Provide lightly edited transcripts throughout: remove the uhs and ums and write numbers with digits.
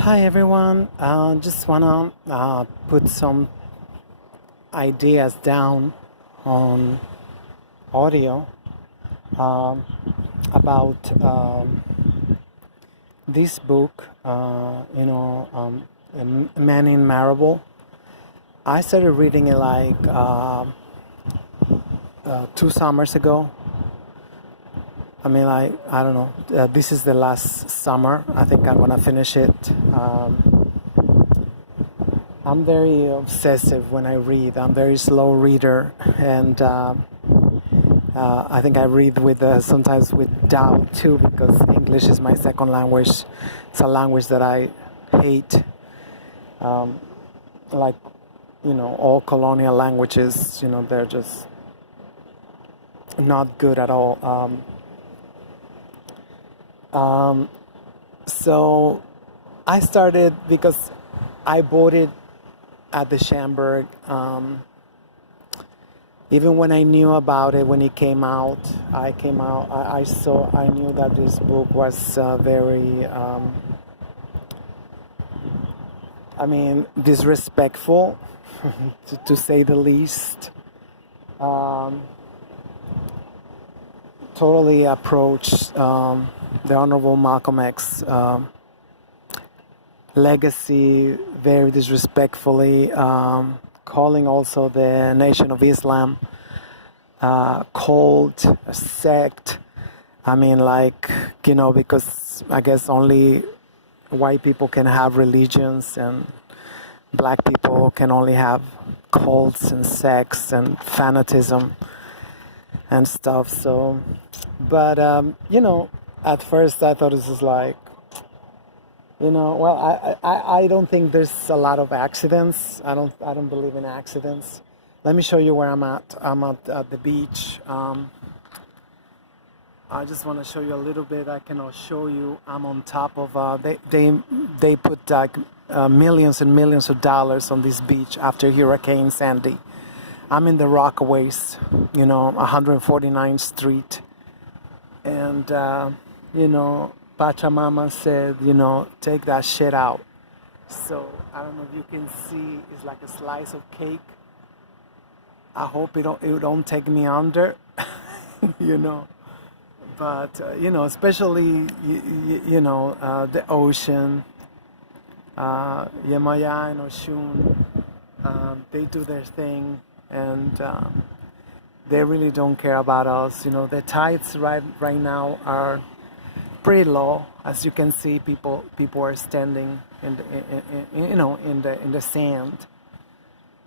Hi everyone. Just wanna put some ideas down on audio um, about this book. A Man in Marble. I started reading it like 2 summers ago. I don't know. This is the last summer. I think I'm gonna finish it. I'm very obsessive when I read. I'm a very slow reader, and I think I read with sometimes with doubt too, because English is my second language. It's a language that I hate. Um, like, all colonial languages, they're just not good at all. So I started because I bought it at the Schamberg. Even when I knew about it when it came out, I knew that this book was very, disrespectful, to say the least. Totally approached the Honorable Malcolm X legacy very disrespectfully, calling also the Nation of Islam cult, a sect. Because I guess only white people can have religions and black people can only have cults and sects and fanatism and stuff. So, but at first I thought this was like, I don't think there's a lot of accidents. I don't believe in accidents. Let me show you where I'm at. I'm at the beach. I just want to show you a little bit. I cannot show you. I'm on top of. They put like millions and millions of dollars on this beach after Hurricane Sandy. I'm in the Rockaways, 149th Street, and Pachamama said, take that shit out. So I don't know if you can see. It's like a slice of cake. I hope it don't take me under, But especially the ocean, Yemaya and Oshun, they do their thing, and they really don't care about us. The tides right now are pretty low. As you can see, people are standing in the sand,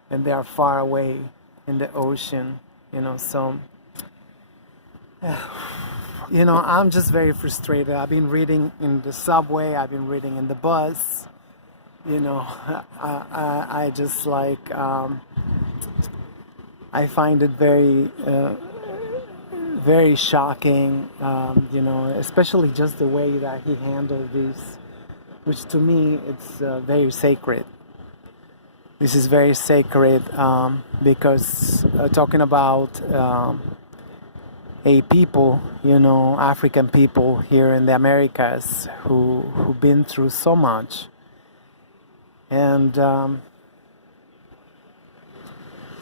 and they are far away in the ocean. So. I'm just very frustrated. I've been reading in the subway. I've been reading in the bus. I just like. I find it very, very shocking. Especially just the way that he handled this, which to me it's very sacred. This is very sacred because talking about. A people, African people here in the Americas who've been through so much. And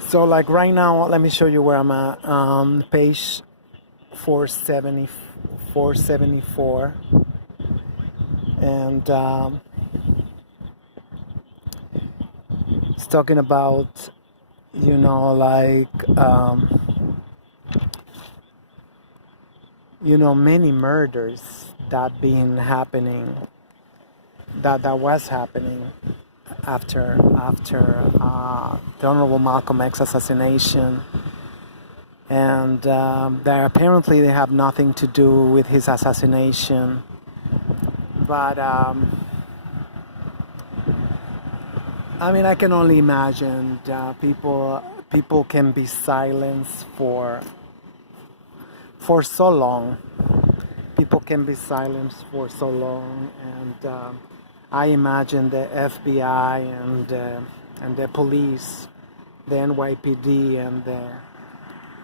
so like right now, let me show you where I'm at. Page 474. And it's talking about, many murders that was happening after the Honorable Malcolm X assassination, and that apparently they have nothing to do with his assassination, but I can only imagine people can be silenced for so long. People can be silenced for so long, and I imagine the FBI and the police, the NYPD and the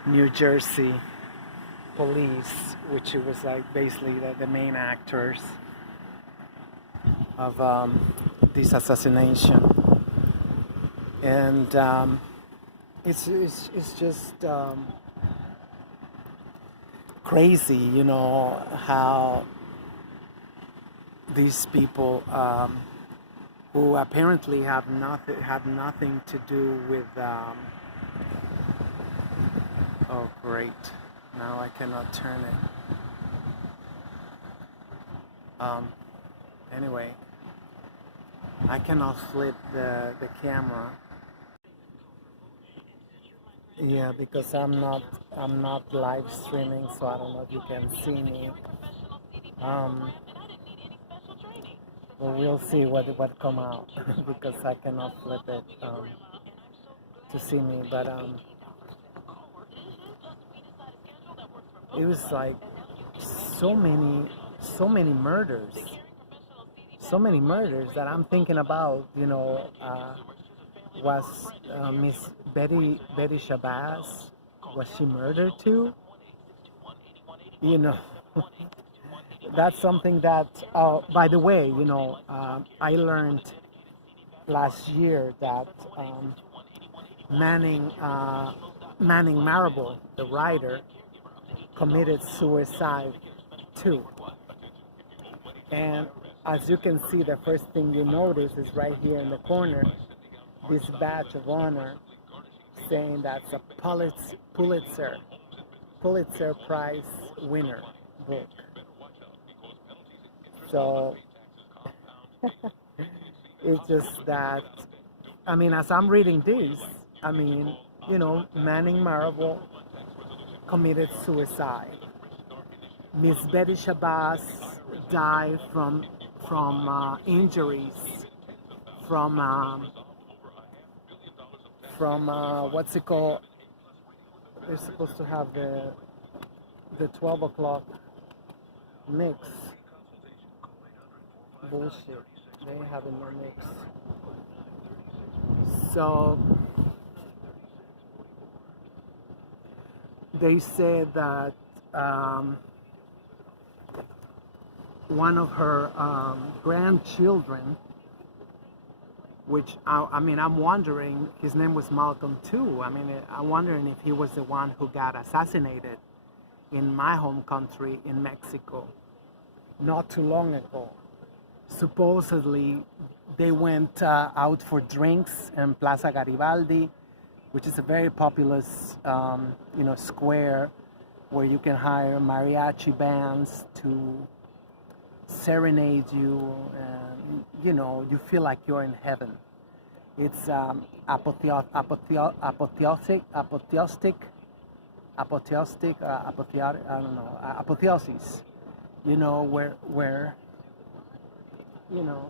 New Jersey police, which was like basically the main actors. of this assassination, and it's just crazy, you know, how these people who apparently had nothing to do with oh great, now I cannot turn it. Anyway, I cannot flip the camera. Yeah, because I'm not live streaming, so I don't know if you can see me. But we'll see what come out because I cannot flip it to see me. But it was like so many murders, that I'm thinking about. You know, was Miss Betty Shabazz, was she murdered too? You know. That's something that, by the way, you know, I learned last year that Manning Marable, the writer, committed suicide too. And as you can see, the first thing you notice is right here in the corner, this badge of honor saying that's a Pulitzer Prize winner book. So it's just that, I mean, as I'm reading this, I mean, you know, Manning Marable committed suicide. Miss Betty Shabazz died from injuries, from what's it called? They're supposed to have the 12 o'clock mix. Bullshit. They ain't having no mix. So they said that one of her grandchildren, which I mean, I'm wondering, his name was Malcolm too. I mean, I'm wondering if he was the one who got assassinated in my home country, in Mexico, not too long ago. Supposedly, they went out for drinks in Plaza Garibaldi, which is a very populous, you know, square where you can hire mariachi bands to serenade you, and you know, you feel like you're in heaven. It's apotheosis, you know, where you know,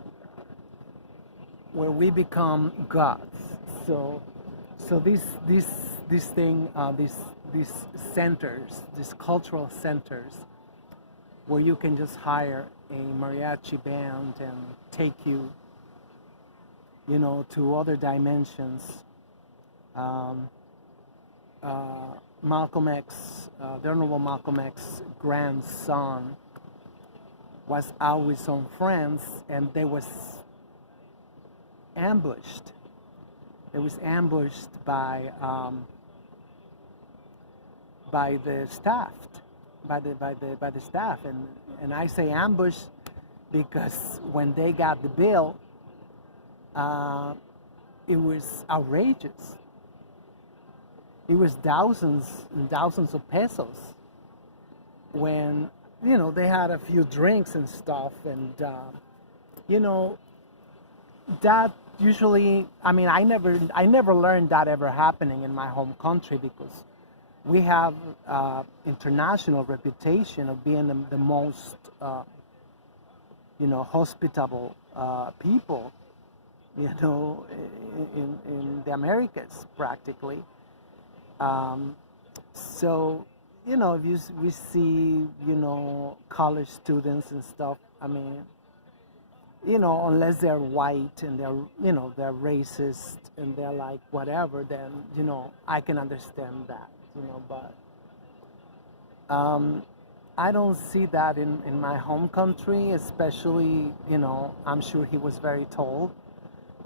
where we become gods. So these thing, these centers, these cultural centers, where you can just hire a mariachi band and take you, you know, to other dimensions. Malcolm X, the Honorable Malcolm X's grandson, was out with some friends, and they was ambushed. It was ambushed by the staff, by the staff, and I say ambush because when they got the bill, it was outrageous. It was thousands and thousands of pesos. When, you know, they had a few drinks and stuff, and you know, that usually, I mean, I never learned that ever happening in my home country, because we have international reputation of being the most you know, hospitable people, you know, in the Americas practically. So, you know, if we see, you know, college students and stuff, I mean, you know, unless they're white and they're, you know, they're racist and they're like whatever, then, you know, I can understand that, you know, but I don't see that in my home country, especially, I'm sure he was very tall,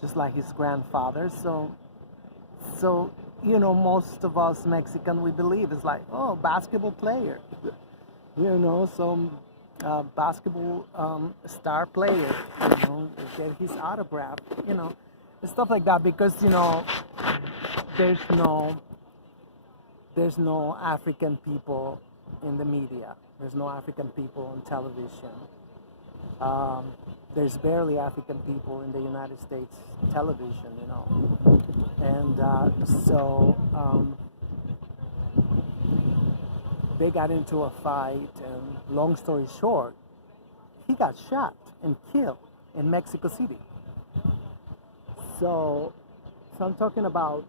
just like his grandfather. So, most of us Mexican, we believe it's like, oh, basketball player, some basketball star player, get his autograph, and stuff like that, because, there's no there's no African people in the media. There's no African people on television. Um, there's barely African people in the United States television, And they got into a fight, and long story short, he got shot and killed in Mexico City. So, so I'm talking about,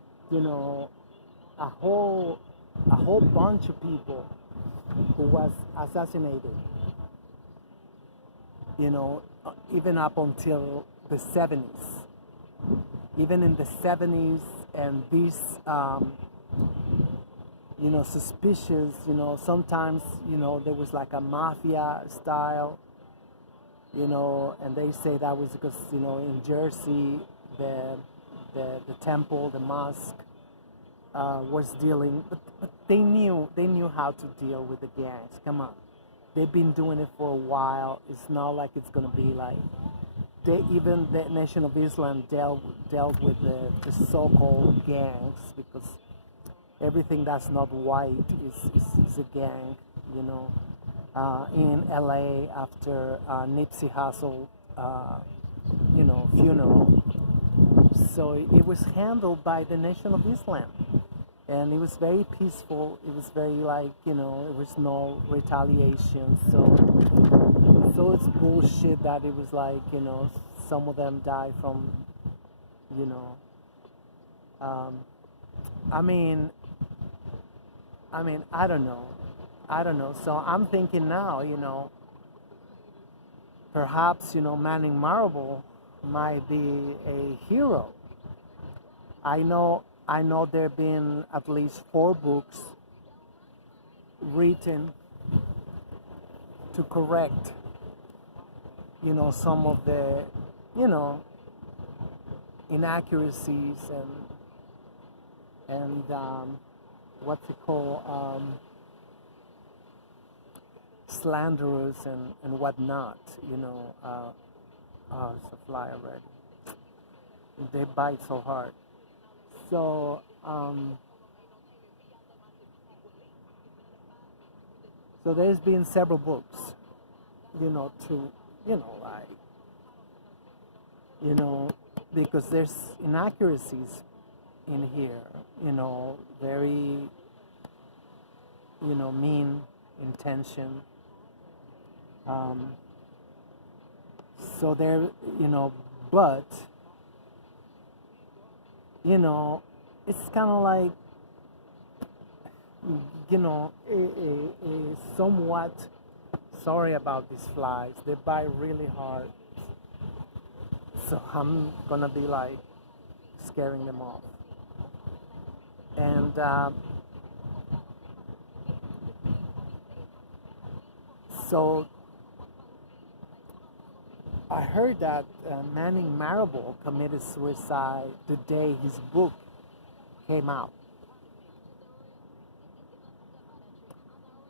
a whole a whole bunch of people who was assassinated, even up until the 70s. Even in the 70s, and these, suspicious, sometimes, there was like a mafia style, and they say that was because, in Jersey, the temple, the mosque, was dealing, but they knew how to deal with the gangs. Come on, they've been doing it for a while. It's not like it's gonna be like even the Nation of Islam dealt with the so-called gangs, because everything that's not white is a gang. In LA, after Nipsey Hussle, funeral. So it was handled by the Nation of Islam, and it was very peaceful. It was very it was no retaliation. So it's bullshit that it was like, some of them died from, you know, um, I mean, I don't know. I don't know. So I'm thinking now, perhaps, Manning Marable might be a hero. I know there have been at least 4 books written to correct, some of the, you know, inaccuracies and what's it called, slanderers and whatnot, oh, it's a fly already. They bite so hard. So, so there's been several books, to, like, you know, because there's inaccuracies in here, very, mean intention. Um, so there, but, it's kind of like, somewhat sorry about these flies. They bite really hard. So I'm gonna be like scaring them off. And so I heard that Manning Marable committed suicide the day his book came out.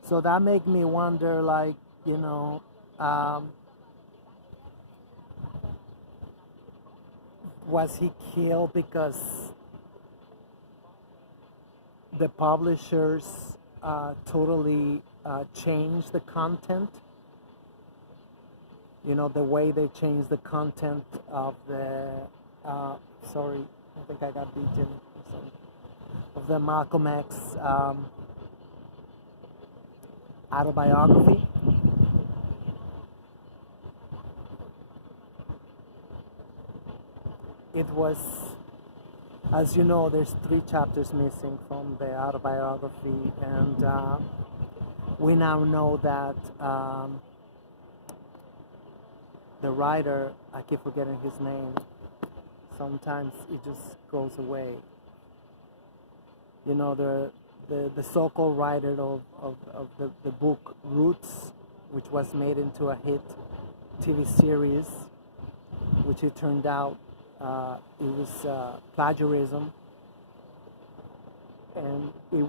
So that made me wonder, like, was he killed because the publishers totally changed the content? The way they changed the content of the, sorry, I think I got beaten, of the Malcolm X autobiography. It was, as you know, there's 3 chapters missing from the autobiography, and we now know that the writer, I keep forgetting his name, sometimes it just goes away. the so-called writer of the book Roots, which was made into a hit TV series, which it turned out it was plagiarism, and it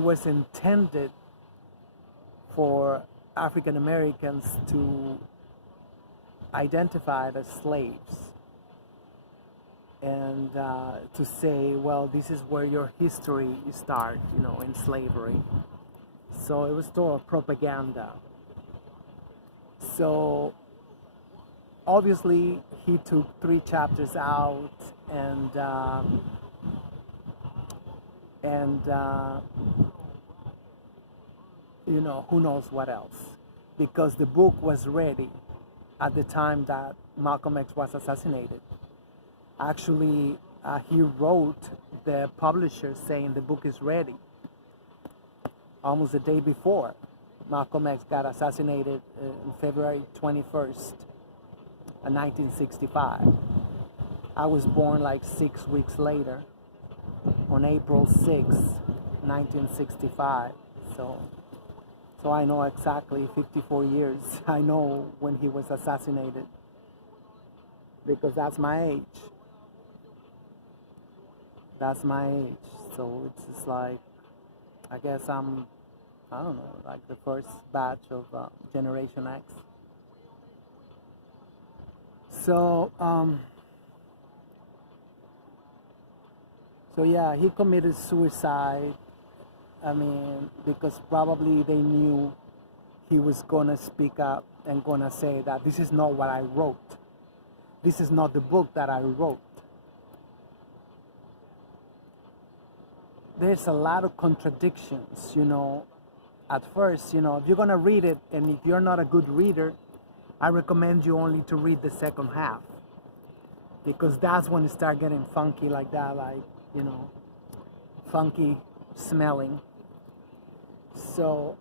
was intended for African Americans to identify as slaves and to say, well, this is where your history starts, you know, in slavery. So it was sort of propaganda. So obviously he took 3 chapters out, and you know, who knows what else, because the book was ready at the time that Malcolm X was assassinated. Actually, he wrote the publisher saying the book is ready almost the day before Malcolm X got assassinated on February 21st, 1965. I was born like 6 weeks later on April 6th, 1965. So I know exactly 54 years. I know when he was assassinated because that's my age. That's my age. So it's just like, I guess I don't know, like the first batch of Generation X. So, so yeah, he committed suicide. I mean, because probably they knew he was gonna speak up and gonna say that this is not what I wrote. This is not the book that I wrote. There's a lot of contradictions, you know. At first, you know, if you're gonna read it, and if you're not a good reader, I recommend you only to read the second half, because that's when it starts getting funky like that, like, you know, funky smelling. So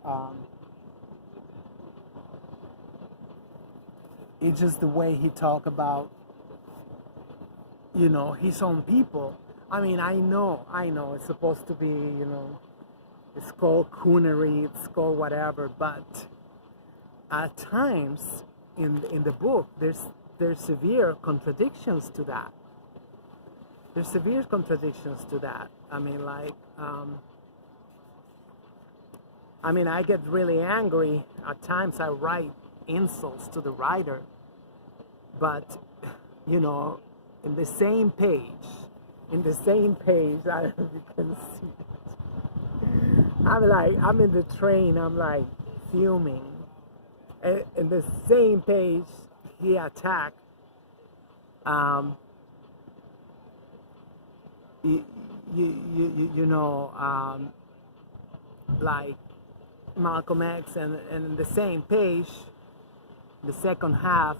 it's just the way he talked about, you know, his own people. I mean, I know it's supposed to be, you know, it's called coonery, it's called whatever, but at times in the book there's severe contradictions to that. There's severe contradictions to that. I mean, like, I get really angry. At times I write insults to the writer, but, you know, in the same page, I don't know if you can see it. I'm in the train, I'm like fuming. And in the same page, he attacked, you know, like Malcolm X, and in the same page, the second half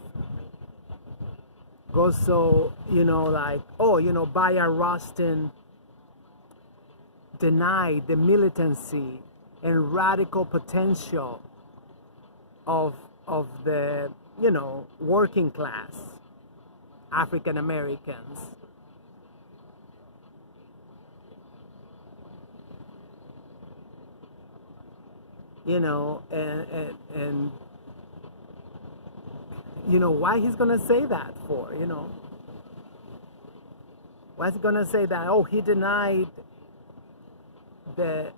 goes so, you know, like, oh, you know, Bayard Rustin denied the militancy and radical potential of the, you know, working class African Americans. You know, and you know, why he's gonna say that for, you know? Why is he gonna say that? Oh, he denied the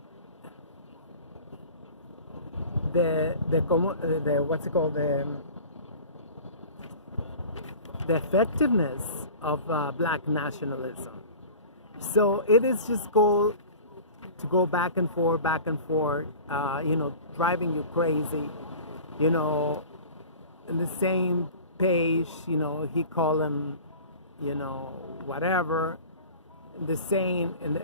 what's it called, the effectiveness of black nationalism. So it is just to go back and forth, you know, driving you crazy, you know. In the same page, you know, he called him, you know, whatever, the same, and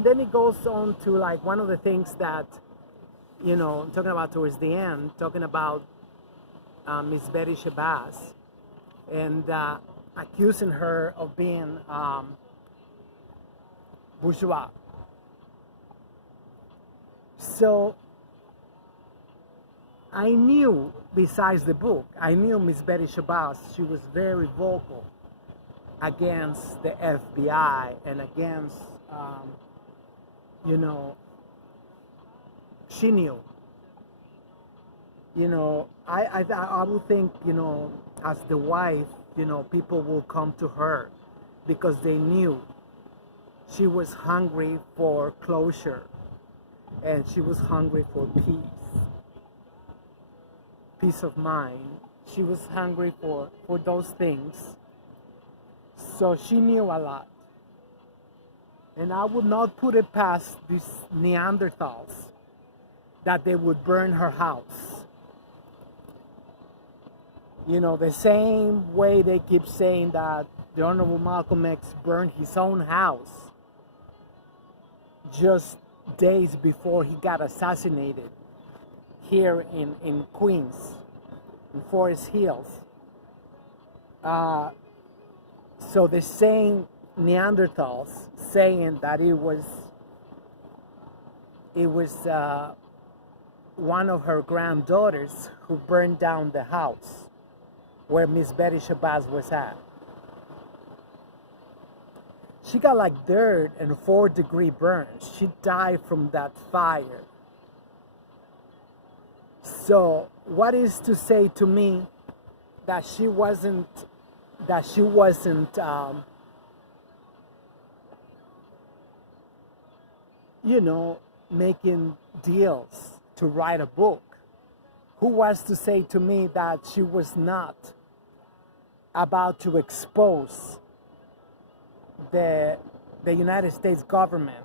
then he goes on to, like, one of the things that, you know, I'm talking about towards the end, talking about Miss Betty Shabazz, and accusing her of being bourgeois. So I knew, besides the book, I knew Miss Betty Shabazz. She was very vocal against the FBI and against, you know, she knew. You know, I would think, you know, as the wife, you know, people will come to her because they knew she was hungry for closure and she was hungry for peace of mind. She was hungry for those things. So she knew a lot. And I would not put it past these Neanderthals that they would burn her house. You know, the same way they keep saying that the Honorable Malcolm X burned his own house just days before he got assassinated here in Queens, in Forest Hills. So the same Neanderthals saying that it was one of her granddaughters who burned down the house where Miss Betty Shabazz was at. She got like dirt and 4-degree burns. She died from that fire. So what is to say to me that she wasn't you know, making deals to write a book? Who was to say to me that she was not about to expose the United States government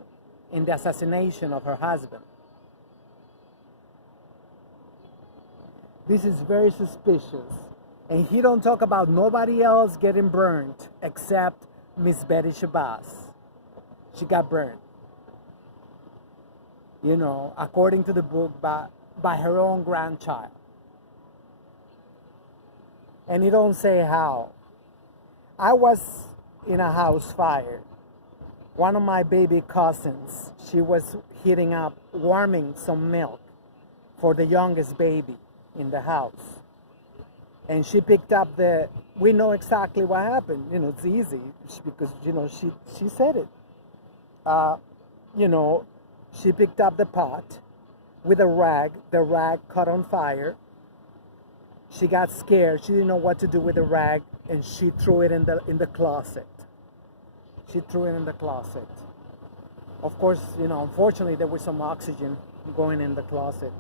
in the assassination of her husband? This is very suspicious. And he don't talk about nobody else getting burned except Miss Betty Shabazz. She got burned. You know, according to the book, by her own grandchild. And he don't say how. I was in a house fire. One of my baby cousins, she was heating up, warming some milk for the youngest baby in the house. And she picked up we know exactly what happened. You know, it's easy because, you know, she said it. You know, she picked up the pot with a rag. The rag caught on fire. She got scared. She didn't know what to do with the rag, and she threw it in the closet. She threw it in the closet. Of course, you know, unfortunately, there was some oxygen going in the closet.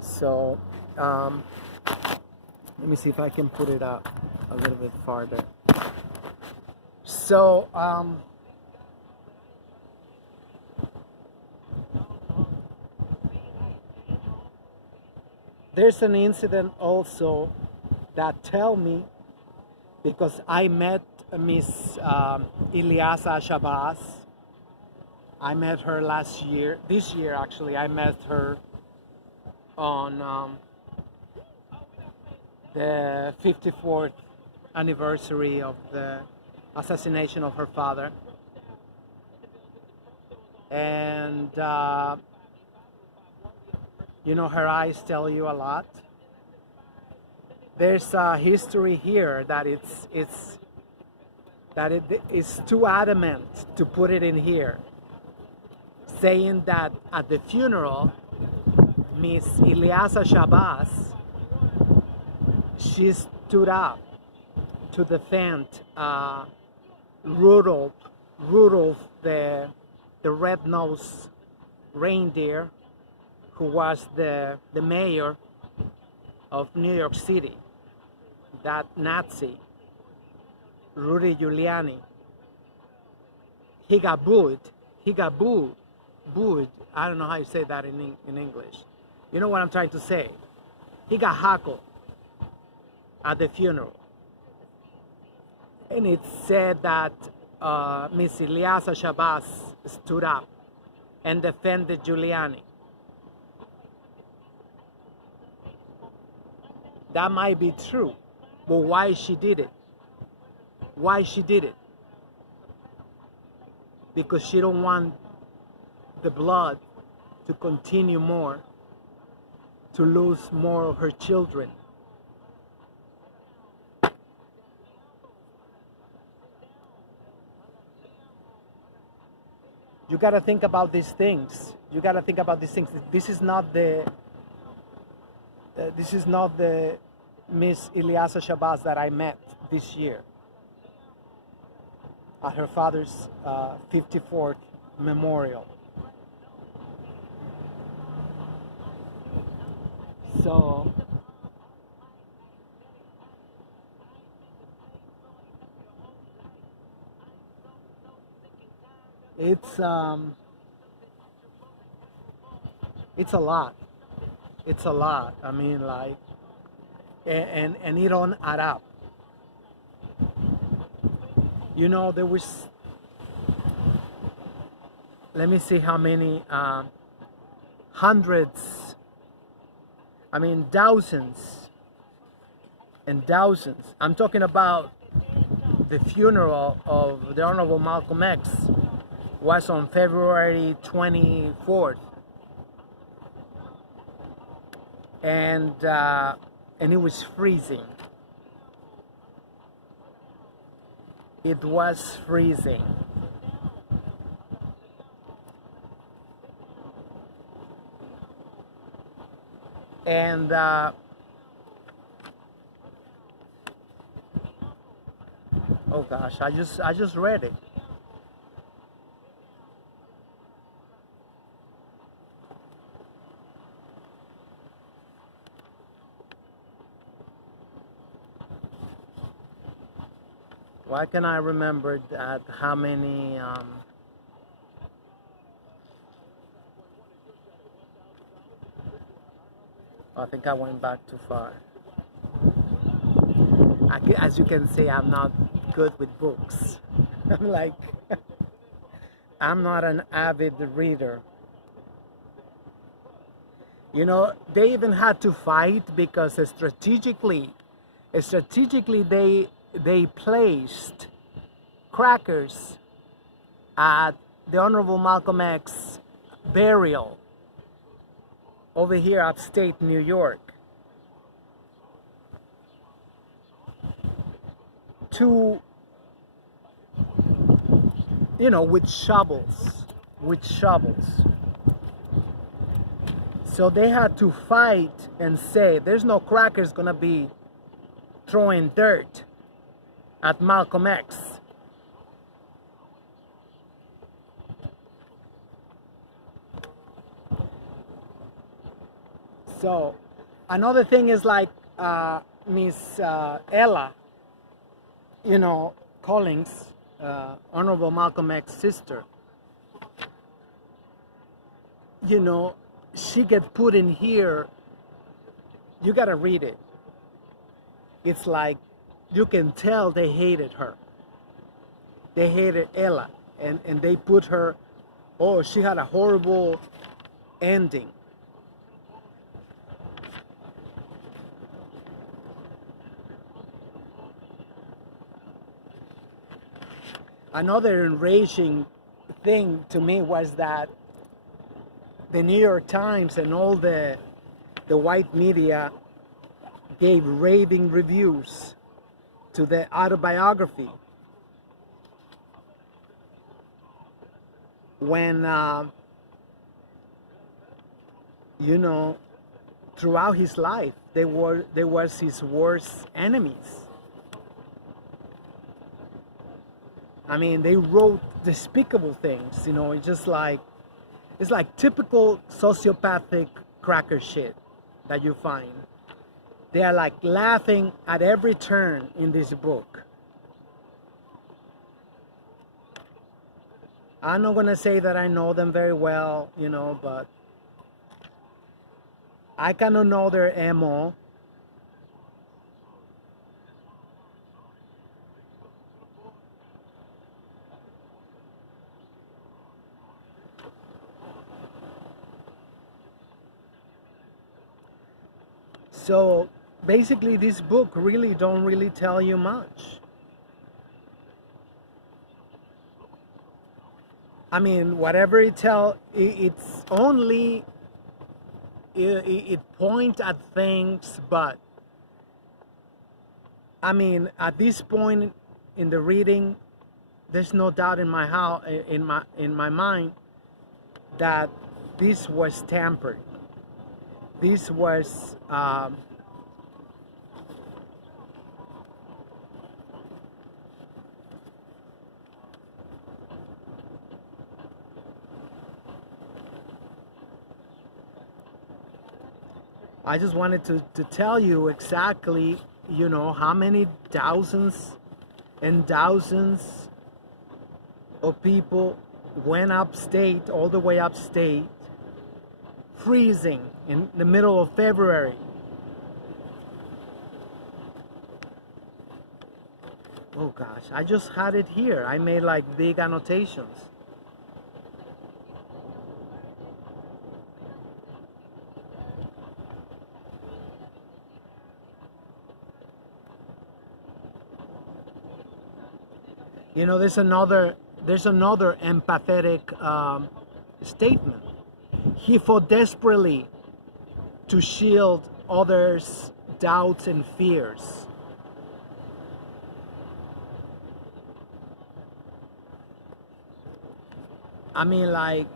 So, let me see if I can put it up a little bit farther. So, there's an incident also that tell me, because I met Miss Ilyasah Shabazz. I met her this year actually. I met her on the 54th anniversary of the assassination of her father. And you know, her eyes tell you a lot. There's a history here that it is too adamant to put it in here, saying that at the funeral, Miss Ilyasah Shabazz, she stood up to defend Rudolph, the red-nosed reindeer, who was the mayor of New York City, that Nazi, Rudy Giuliani. He got booed. I don't know how you say that in English. You know what I'm trying to say. He got heckled at the funeral. And it said that Miss Ilyasah Shabazz stood up and defended Giuliani. That might be true, but why she did it? Why she did it? Because she don't want the blood to continue more, to lose more of her children. You got to think about these things. You got to think about these things. This is not the Miss Ilyasa Shabazz that I met this year at her father's 54th memorial. So it's a lot. It's a lot. I mean, like, and it don't add up. You know, there was, let me see how many, hundreds, I mean thousands and thousands. I'm talking about the funeral of the Honorable Malcolm X was on February 24th. And it was freezing. It was freezing. And oh gosh, I just read it. Why can I remember that? How many? I think I went back too far. As you can see, I'm not good with books. I'm like, I'm not an avid reader. You know, they even had to fight because strategically they placed crackers at the Honorable Malcolm X burial over here upstate New York to, you know, with shovels. So they had to fight and say, there's no crackers gonna be throwing dirt at Malcolm X. So another thing is like Miss Ella, you know, Collins, Honorable Malcolm X's sister, you know, she gets put in here. You gotta read it. It's like, you can tell they hated her. They hated Ella, and they put her, oh, she had a horrible ending. Another enraging thing to me was that the New York Times and all the white media gave raving reviews to the autobiography when you know, throughout his life they was his worst enemies. I mean, they wrote despicable things, you know. It's just like, it's like typical sociopathic cracker shit that you find. They are like laughing at every turn in this book. I'm not gonna say that I know them very well, you know, but I kind of know their MO. So basically this book really don't really tell you much. I mean, whatever it tell, it's only, it points at things, but I mean, at this point in the reading, there's no doubt in my mind that this was tampered. This was I just wanted to tell you exactly, you know, how many thousands and thousands of people went upstate, all the way upstate, freezing in the middle of February. Oh gosh, I just had it here. I made like big annotations. You know, there's another empathetic statement. He fought desperately to shield others' doubts and fears. I mean, like,